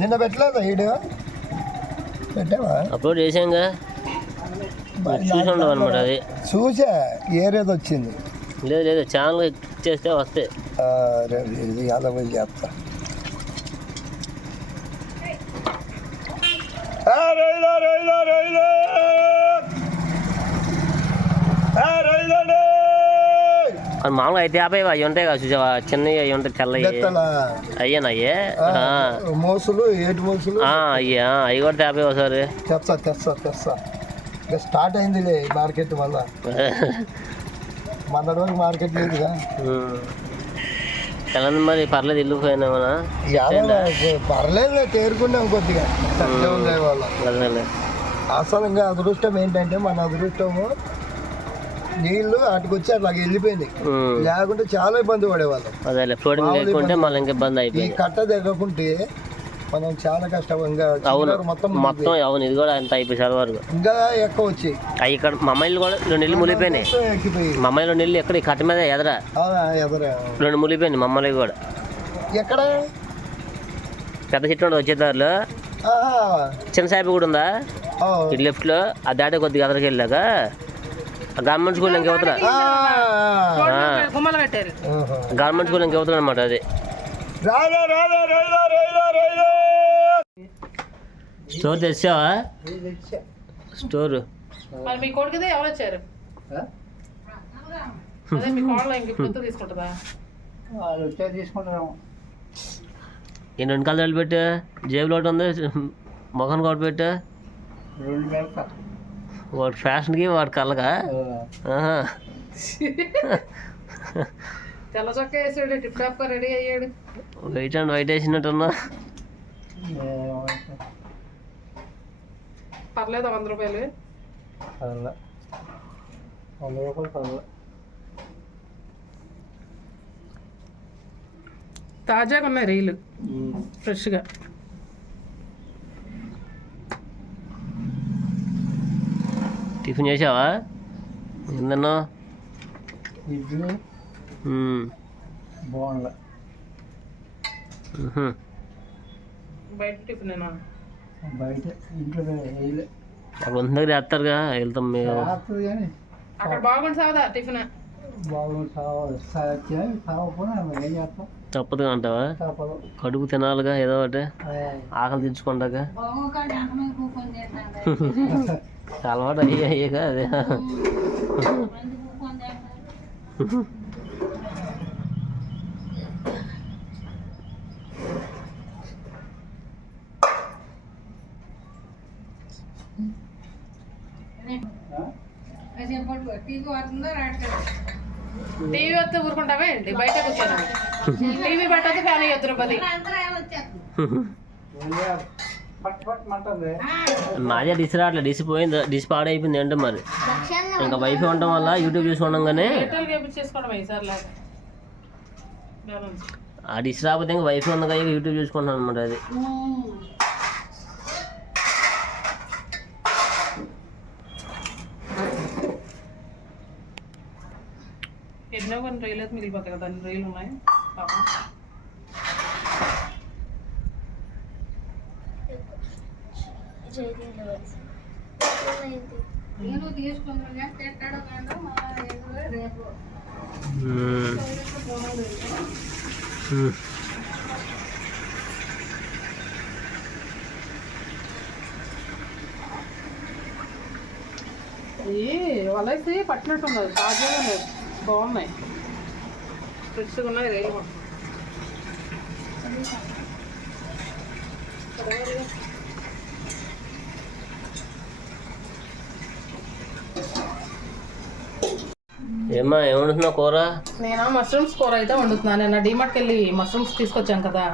నిన్న పెట్టలేదా వీడియో పెట్టావా? అప్లోడ్ చేసాంగా చూసి ఉండవు అనమాట అది. చూసా ఏరేది వచ్చింది లేదు లేదు ఛానల్ చేస్తే రే- ఇది యాదవ్ చేస్తా ఆ, రైలు, రైలు, రైలు. ఆ, రైలండి. మామూలుగా అయితే యాభై అవి ఉంటాయి కదా చూసావా చిన్నవి అవి ఉంటాయి తెల్లవి. అయ్యాను అయ్యే? మోసులు ఏటు మోసులు. అయ్యా అవి కూడా యాభై ఒకసారి. తెస్తా తెస్తా తెస్తా. స్టార్ట్ అయిందిలే మార్కెట్ వల్ల. మన రోజు మార్కెట్ లేదుగా. తెల్లంది మరి పర్లేదు ఇల్లు యాదవ్ పర్లేదు తేరుకున్నాం కొద్దిగా. అసలు ఇంకా అదృష్టం ఏంటంటే మన అదృష్టము నీళ్ళు అటుకొచ్చి అట్లా వెళ్ళిపోయింది. లేకుంటే చాలా ఇబ్బంది పడేవాళ్ళం. ఫ్లోటింగ్ లేకుంటే మళ్ళీ ఇంకా ఇబ్బంది ఈ అయిపోయింది. కట్ట దగ్గకుంటే మనం చాలా కష్టం ఇంకా అవును. చివరి మొత్తం మొత్తం అవును ఇది కూడా అంత అయిపోయి వరకు ఇంకా ఎక్కువ వచ్చి ఇక్కడ మా అమ్మాయిలు కూడా రెండు ఇల్లు మునిగిపోయినాయి. మొత్తం ఎక్కిపోయి మా అమ్మాయిలు రెండు ఇల్లు ఎక్కడ ఈ కట్ట మీద ఎదరా? రెండు మునిగిపోయినాయి మా అమ్మాయిలు కూడా. ఎక్కడ? పెద్ద చెట్టు ఉండదు వచ్చేదారిలో ఆహా. చిన్న సాయిబు కూడా ఉందా. ఇటు లెఫ్ట్లో ఆ దాటి కొద్దిగా ఎదరికి వెళ్ళాక గవర్నమెంట్ స్కూల్ పెట్టారు ఆహా. గవర్నమెంట్ స్కూల్ ఇంకెవతల అనమాట అది. స్టోర్ తెచ్చావా? స్టోర్ మీ కొడుకుదే ఎవరు వచ్చారు? అదే మీ కోడలో ఇంక ఇప్పుడు తీసుకుంటుందా? ఈ రెండు కళ్ళు పెట్టు జేబులో ఒకటి ఉంది. ముఖానికి ఒకటి పెట్టు. వాడి ఫ్యాషన్కి వాడి ఆహా. తెల్ల చొక్క వేసాడు టిప్ టాప్ రెడీ అయ్యాడు. వైట్ అండ్ వైట్ వేసినట్టున్నా. పర్లేదు వంద రూపాయలు. తాజాగా ఉన్నాయి రీలు. ఫ్రెష్గా టిఫిన్ చేసావా? ఏందన్నా? ఇడ్లీ బాగుంది బయట టిఫిన్ నేను బయట ఇంట్లో వేయలే. అక్కడ వంద దగ్గర వేస్తారుగా వెళ్తాం మేము అక్కడ బాగుంది సాదా టిఫిన్? తప్పదు అంటావా? తప్పదు. కడుపు తినాలిగా ఏదో ఒకటి. ఆకలి తెచ్చుకుంటాక అలవాటు అయ్యి అయ్యాక అదే టీవీ వస్తే ఊరుకుంటావా ఏంటి? బయట కూర్చోను. టీవీ పెట్టదు ఫ్యాన్ ఇద్దరు పది. నాదే డిస్ రావట్లేదు డిస్ పోయింది డిస్ పాడైపోయింది ఏంటో మరి. ఇంకా వైఫై ఉండడం వల్ల యూట్యూబ్ చూసుకోవడంగానే ఆ డిస్ రాకపోతే ఇంకా వైఫై ఉంది కదా యూట్యూబ్ చూసుకుంటాను అనమాట అది. ఎన్నో కొన్ని రైలు అయితే మిగిలిపోతాయి కదా అన్ని రైలు ఉన్నాయి. పాపం. మ్మ్. మ్మ్. ఇవి వలసి పట్టినట్టు ఉన్నది తాజాగా లేదు బాగున్నాయి. ఫ్రెష్గా ఉన్నాయి రైలు ఏమ్మా ఏమంటున్నావు కూర? నేను? మష్రూమ్స్ కూర అయితే వండుతున్నాను నిన్న డీమార్ట్కి వెళ్ళి మష్రూమ్స్ తీసుకొచ్చాను కదా.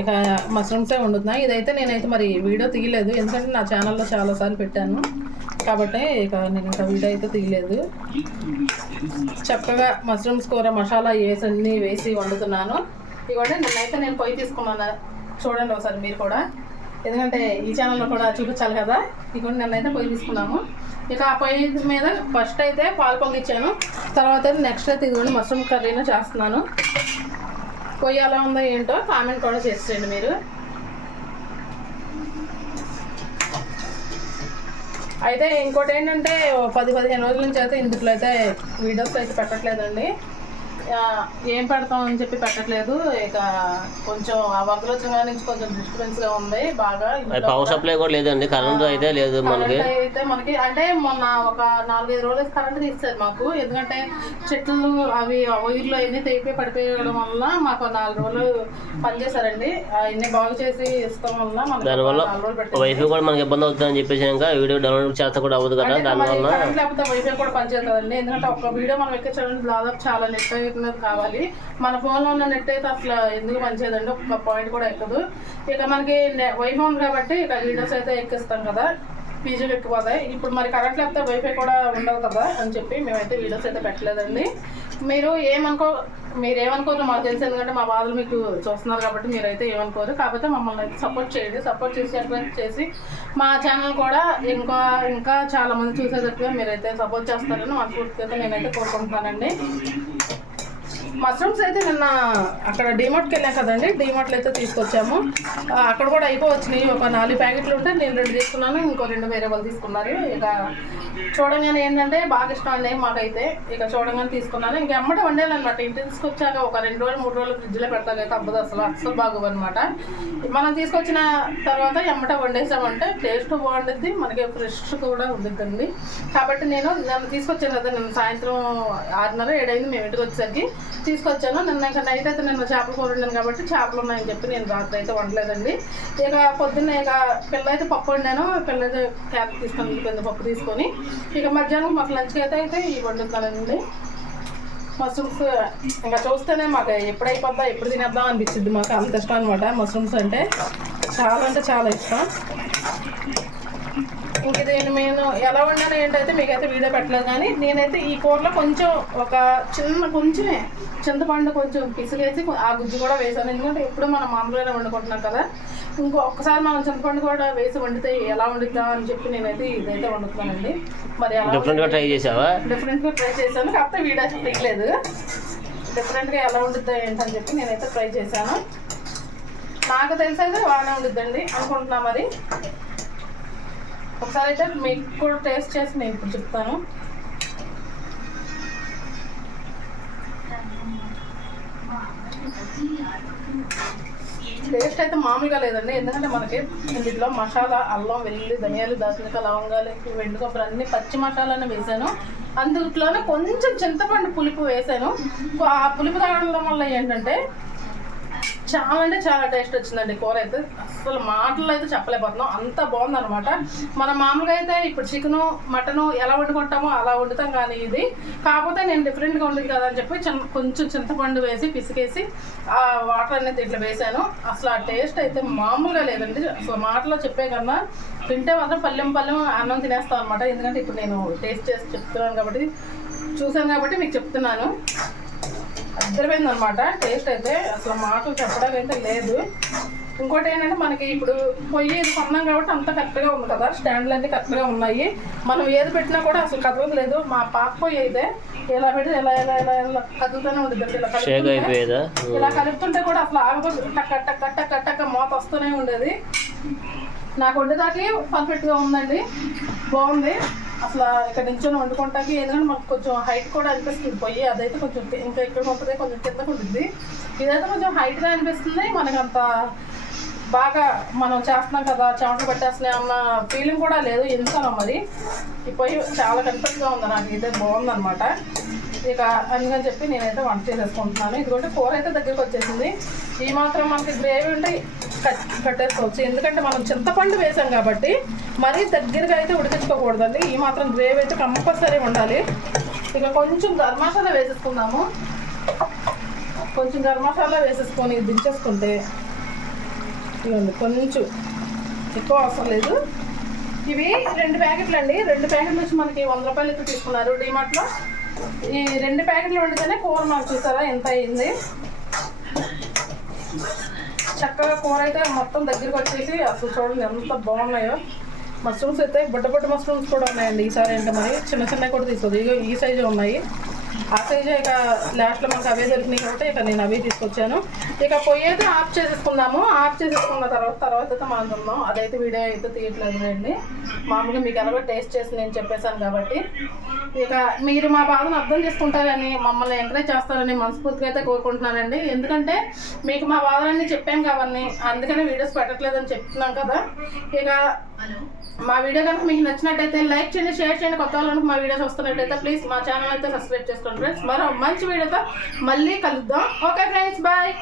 ఇక మష్రూమ్సే వండుతున్నా. ఇదైతే నేనైతే మరి వీడియో తీయలేదు. ఎందుకంటే నా ఛానల్లో చాలాసార్లు పెట్టాను. కాబట్టి ఇక నేను ఇంకా వీడియో అయితే తీయలేదు. చక్కగా మష్రూమ్స్ కూర మసాలా వేసి అన్నీ వేసి వండుతున్నాను. ఇవ్వండి నిన్నైతే నేను పొయ్యి తీసుకున్నాను. చూడండి ఒకసారి మీరు కూడా. ఎందుకంటే ఈ ఛానల్లో కూడా చూపించాలి కదా. ఇక నిన్నైతే పొయ్యి తీసుకున్నాము. ఇక ఆ పొయ్యి మీద ఫస్ట్ అయితే పాలు పొంగిచ్చాను. తర్వాత నెక్స్ట్ అయితే ఇదిగోండి మష్రూమ్ కర్రీని చేస్తున్నాను. పొయ్యి ఎలా ఉందో ఏంటో కామెంట్ కూడా చేసేయండి మీరు. అయితే ఇంకోటి ఏంటంటే పది పదిహేను రోజుల నుంచి అయితే ఇందులో అయితే వీడియోస్ అయితే పెట్టట్లేదండి. ఏం పెడతాం అని చెప్పి పెట్టట్లేదు. ఇక కొంచెం ఆ వగ్రోచన నుంచి కొంచెం డిస్టర్బెన్స్గా ఉంది. బాగా పవర్ సప్లై కూడా లేదండి. కరెంట్ అయితే లేదు మనకి. అయితే మనకి అంటే మొన్న ఒక నాలుగైదు రోజులు కరెంట్ తీస్తారు మాకు. ఎందుకంటే చెట్లు అవి వైర్లు అన్ని తెగిపోయి పడిపోయడం వల్ల మాకు నాలుగు రోజులు పనిచేశారండి అన్ని బాగు చేసి ఇస్తాం వల్ల దానివల్ల వైఫై కూడా మనకి ఇబ్బంది అవుతుందని చెప్పేసి ఇంకా వీడియో డౌన్లోడ్ చేస్తా కూడా అవ్వదు కదా దానివల్ల. లేకపోతే వైఫై కూడా పనిచేస్తుందండి ఎందుకంటే ఒక వీడియో మనం ఎక్కించడానికి దాదాపు చాలా నెట్ అనేది కావాలి. మన ఫోన్లో ఉన్న నెట్ అయితే అసలు ఎందుకు మంచిదండి ఒక పాయింట్ కూడా ఎక్కదు. ఇక మనకి వైఫై ఉంది కాబట్టి ఇక వీడియోస్ అయితే ఎక్కిస్తాం కదా. పీజీలు ఎక్కిపోతాయి ఇప్పుడు మరి కరెంట్ లేకపోతే వైఫై కూడా ఉండదు కదా అని చెప్పి మేమైతే వీడియోస్ అయితే పెట్టలేదండి. మీరు ఏమనుకో మీరు ఏమనుకోరు మాకు తెలిసి. ఎందుకంటే మా బాధలు మీకు చూస్తున్నారు కాబట్టి మీరైతే ఏమనుకోరు. కాకపోతే మమ్మల్ని అయితే సపోర్ట్ చేయండి. సపోర్ట్ చేసి ఎంకరేజ్ చేసి మా ఛానల్ కూడా ఇంకా ఇంకా చాలామంది చూసేటట్టుగా మీరైతే సపోర్ట్ చేస్తారని మనస్ఫూర్తిగా అయితే నేనైతే కోరుకుంటున్నానండి. మష్రూమ్స్ అయితే నిన్న అక్కడ డిమార్ట్కి వెళ్ళాం కదండి. డిమార్ట్లో అయితే తీసుకొచ్చాము. అక్కడ కూడా అయిపోవచ్చినాయి. ఒక నాలుగు ప్యాకెట్లు ఉంటే నేను రెండు తీసుకున్నాను ఇంకో రెండు వేరే వాళ్ళు తీసుకున్నారు. ఇక చూడంగానే ఏంటంటే బాగా ఇష్టం అండి మాకైతే. ఇక చూడంగానే తీసుకున్నాను. ఇంక ఎమ్మట వండేది అనమాట ఇంటి తీసుకొచ్చాక ఒక రెండు రోజులు మూడు రోజులు ఫ్రిడ్జ్లో పెడతాం తప్పదు అబ్బదు అసలు. అస్సలు బాగోవు అనమాట మనం తీసుకొచ్చిన తర్వాత ఎమ్మట వండేసామంటే టేస్ట్ బాగుంటుంది మనకి ఫ్రెష్ కూడా ఉండిద్దండి. కాబట్టి నేను నన్ను తీసుకొచ్చాను కదా నేను సాయంత్రం ఆరున్నర ఏడైంది మేము ఇంటికి వచ్చేసరికి. తీసుకొచ్చాను. నిన్న ఇంకా నైట్ అయితే నిన్న చేపలు కూర కాబట్టి చేపలు ఉన్నాయని చెప్పి నేను రాత్రి అయితే వండలేదండి. ఇక పొద్దున్న ఇక పిల్ల అయితే పప్పు వండాను. పిల్ల అయితే క్యాప్ తీసుకొని కింద పప్పు తీసుకొని ఇక మధ్యాహ్నం మాకు లంచ్కి అయితే అయితే ఇవి వండుతానండి మష్రూమ్స్ ఇంకా చూస్తేనే మాకు ఎప్పుడు అయిపోద్దా ఎప్పుడు తినేద్దాం అనిపించింది మాకు అంత ఇష్టం అనమాట మష్రూమ్స్ అంటే చాలా అంటే చాలా ఇష్టం. ఇంక దీన్ని నేను ఎలా వండాను ఏంటైతే మీకైతే వీడియో పెట్టలేదు. కానీ నేనైతే ఈ కూరలో కొంచెం ఒక చిన్న కొంచెమే చింతపండు కొంచెం పిసిగేసి ఆ గుజ్జు కూడా వేసాను. ఎందుకంటే ఎప్పుడు మనం మామూలుగానే వండుకుంటున్నాం కదా. ఇంకో ఒక్కసారి మనం చింతపండు కూడా వేసి వండితే ఎలా వండుద్దాం అని చెప్పి నేనైతే ఇదైతే వండుతున్నానండి. మరి ఎలా డిఫరెంట్గా ట్రై చేసావా? డిఫరెంట్గా ట్రై చేశాను. కాకపోతే వీడియో తీయలేదు. డిఫరెంట్గా ఎలా వండుద్దా ఏంటని చెప్పి నేనైతే ట్రై చేశాను. నాకు తెలిసి అయితే బాగానే ఉండిద్దండి అనుకుంటున్నా మరి. ఒకసారి అయితే మీకు కూడా టేస్ట్ చేసి నేను ఇప్పుడు చెప్తాను. టేస్ట్ అయితే మామూలుగా లేదండి. ఎందుకంటే మనకి ఇందులో మసాలా అల్లం వెల్లుల్లి ధనియాలు దాల్చినక లవంగాలు వెండి కొబ్బరి అన్ని పచ్చి మసాలానే వేసాను. అందులోనే కొంచెం చింతపండు పులుపు వేసాను. ఆ పులుపు తాగడం వల్ల ఏంటంటే చాలా అంటే చాలా టేస్ట్ వచ్చిందండి కూర అయితే. అసలు మాటలు అయితే చెప్పలేకపోతున్నాం. అంత బాగుందన్నమాట. మనం మామూలుగా అయితే ఇప్పుడు చికెను మటను ఎలా వండుకుంటామో అలా వండుతాం కానీ ఇది. కాకపోతే నేను డిఫరెంట్గా ఉండదు కదా అని చెప్పి చిన్న కొంచెం చింతపండు వేసి పిసికేసి ఆ వాటర్ అనేది ఇట్లా వేసాను. అసలు ఆ టేస్ట్ అయితే మామూలుగా లేదండి. అసలు మాటలో చెప్పే కన్నా తింటే మాత్రం పల్లెం పల్లెం అన్నం తినేస్తాం అనమాట ఎందుకంటే ఇప్పుడు నేను టేస్ట్ చేసి చెప్తున్నాను కాబట్టి చూసాను కాబట్టి మీకు చెప్తున్నాను. అద్దరిపోయింది అనమాట టేస్ట్ అయితే అసలు మాటలు చెప్పడానికి అయితే లేదు. ఇంకోటి ఏంటంటే మనకి ఇప్పుడు పొయ్యి ఇది కొన్నాం కాబట్టి అంత కరెక్ట్గా ఉంది కదా. స్టాండ్లు అన్నీ కరెక్ట్గా ఉన్నాయి. మనం ఏది పెట్టినా కూడా అసలు కదలలేదు మా పాత పొయ్యి అయితే ఇలా పెడితే ఇలా ఇలా ఇలా ఇలా కదులుతూనే ఉంటుంది ఇలా కలుపుతుంటే ఇలా కలుపుతుంటే కూడా అసలు ఆగదు టక్ టక్ టక్ టక్ మోత వస్తూనే ఉండేది. నాకు వండేదాకి పర్ఫెక్ట్గా ఉందండి. బాగుంది. అసలు ఇక్కడ నించొని వండుకుంటాకి ఎందుకంటే మాకు కొంచెం హైట్ కూడా అనిపిస్తుంది పొయ్యి. అదైతే కొంచెం ఇంకా ఇక్కడ ఉంటుంది కొంచెం కిందకు ఉంటుంది. ఇదైతే కొంచెం హైట్గా అనిపిస్తుంది. మనకు అంత బాగా మనం చేస్తున్నాం కదా చెమటలు పట్టేస్తున్నాయి అన్న ఫీలింగ్ కూడా లేదు. ఎందుకనో మరి. ఈ పొయ్యి చాలా కన్ఫర్ట్గా ఉంది. నాకు ఇదే బాగుందనమాట ఇక అందుకని చెప్పి నేనైతే వంట చేసేసుకుంటున్నాను. ఎందుకంటే కూర అయితే దగ్గరికి వచ్చేసింది. ఈ మాత్రం మనకి గ్రేవీ ఉంటే కట్ కట్టేసుకోవచ్చు. ఎందుకంటే మనం చింతపండు వేసాం కాబట్టి మరీ దగ్గరగా అయితే ఉడికించుకోకూడదండి. ఈ మాత్రం గ్రేవీ అయితే కంపల్సరీ ఉండాలి. ఇక కొంచెం గరం మసాలా వేసేసుకుందాము. కొంచెం గరం మసాలా వేసేసుకొని దించేసుకుంటే ఇవ్వండి కొంచెం ఎక్కువ అవసరం లేదు. ఇవి రెండు ప్యాకెట్లు అండి రెండు ప్యాకెట్లు వచ్చి మనకి వంద రూపాయలు అయితే తీసుకున్నారు. డిమార్ట్లో ఈ రెండు ప్యాకెట్లు వండితేనే కూర మాకు చూసారా ఎంత అయింది? చక్కగా కూర అయితే మొత్తం దగ్గరికి వచ్చేసి అసలు చూడండి ఎంత బాగున్నాయో. మష్రూమ్స్ అయితే బుడ్డ బుడ్డ మష్రూమ్స్ కూడా ఉన్నాయండి. ఈసారి ఏంటో మరి చిన్న చిన్నవి కూడా తీసుకోదు. ఇగో ఈ సైజు ఉన్నాయి. ఆ సైజు ఇక లాస్ట్లో మనకు అవే దొరికినాయి కాబట్టి ఇక నేను అవే తీసుకొచ్చాను. ఇక పొయ్యి అయితే ఆఫ్ చేసేసుకుందాము. ఆఫ్ చేసేసుకున్న తర్వాత తర్వాత అయితే మనం తిందాం. అదైతే వీడియో అయితే తీయట్లేదు రండి మామూలుగా మీకు ఎలాగో టేస్ట్ చేసి నేను చెప్పేశాను కాబట్టి. ఇక మీరు మా బాధను అర్థం చేసుకుంటారని మమ్మల్ని ఎంకరేజ్ చేస్తారని మనస్ఫూర్తిగా అయితే కోరుకుంటున్నానండి. ఎందుకంటే మీకు మా బాధలన్నీ చెప్పాం కాబట్టి అందుకనే వీడియోస్ పెట్టట్లేదని చెప్తున్నాం కదా. ఇక మా వీడియో కనుక మీకు నచ్చినట్టయితే లైక్ చేయండి షేర్ చేయండి. కొత్త వాళ్ళు మా వీడియోస్ వస్తున్నట్టయితే ప్లీజ్ మా ఛానల్ అయితే సబ్స్క్రైబ్ చేసుకోండి ఫ్రెండ్స్ మరో మంచి వీడియోతో మళ్ళీ కలుద్దాం. Okay friends bye